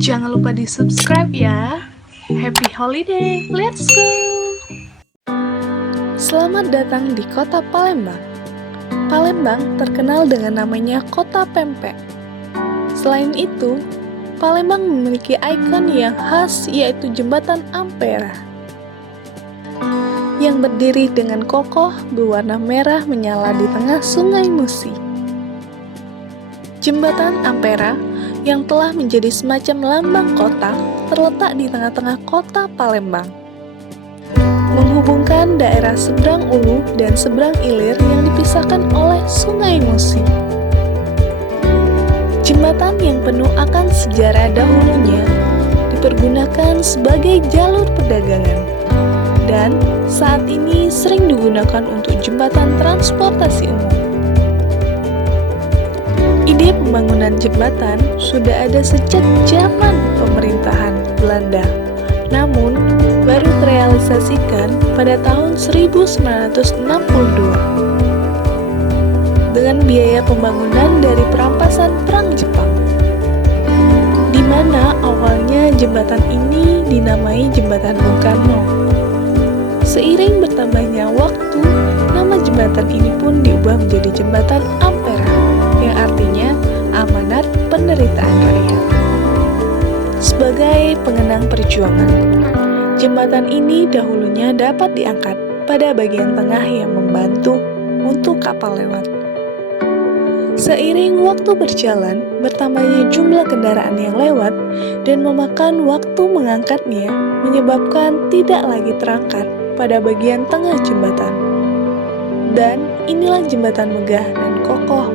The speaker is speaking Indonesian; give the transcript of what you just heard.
Jangan lupa di-subscribe ya. Happy holiday, let's go! Selamat datang di kota Palembang. Palembang terkenal dengan namanya kota pempek. Selain itu, Palembang memiliki ikon yang khas yaitu Jembatan Ampera yang berdiri dengan kokoh berwarna merah menyala di tengah Sungai Musi. Jembatan Ampera yang telah menjadi semacam lambang kota terletak di tengah-tengah kota Palembang, menghubungkan daerah seberang Ulu dan seberang Ilir yang dipisahkan oleh Sungai Musi. Jembatan yang penuh akan sejarah dahulunya dipergunakan sebagai jalur perdagangan dan saat ini sering digunakan untuk jembatan transportasi umum. Ide pembangunan jembatan sudah ada sejak zaman pemerintahan Belanda, namun baru terrealisasikan pada tahun 1962 dengan biaya pembangunan dari perampasan Perang Jepang, di mana awalnya jembatan ini dinamai Jembatan Bung Karno. Seiring bertambahnya waktu, nama jembatan ini pun diubah menjadi Jembatan Ampera, yang artinya amanat penderitaan rakyat. Sebagai pengenang perjuangan, jembatan ini dahulunya dapat diangkat pada bagian tengah yang membantu untuk kapal lewat. Seiring waktu berjalan, bertambahnya jumlah kendaraan yang lewat dan memakan waktu mengangkatnya menyebabkan tidak lagi terangkat pada bagian tengah jembatan. Dan inilah jembatan megah dan kokoh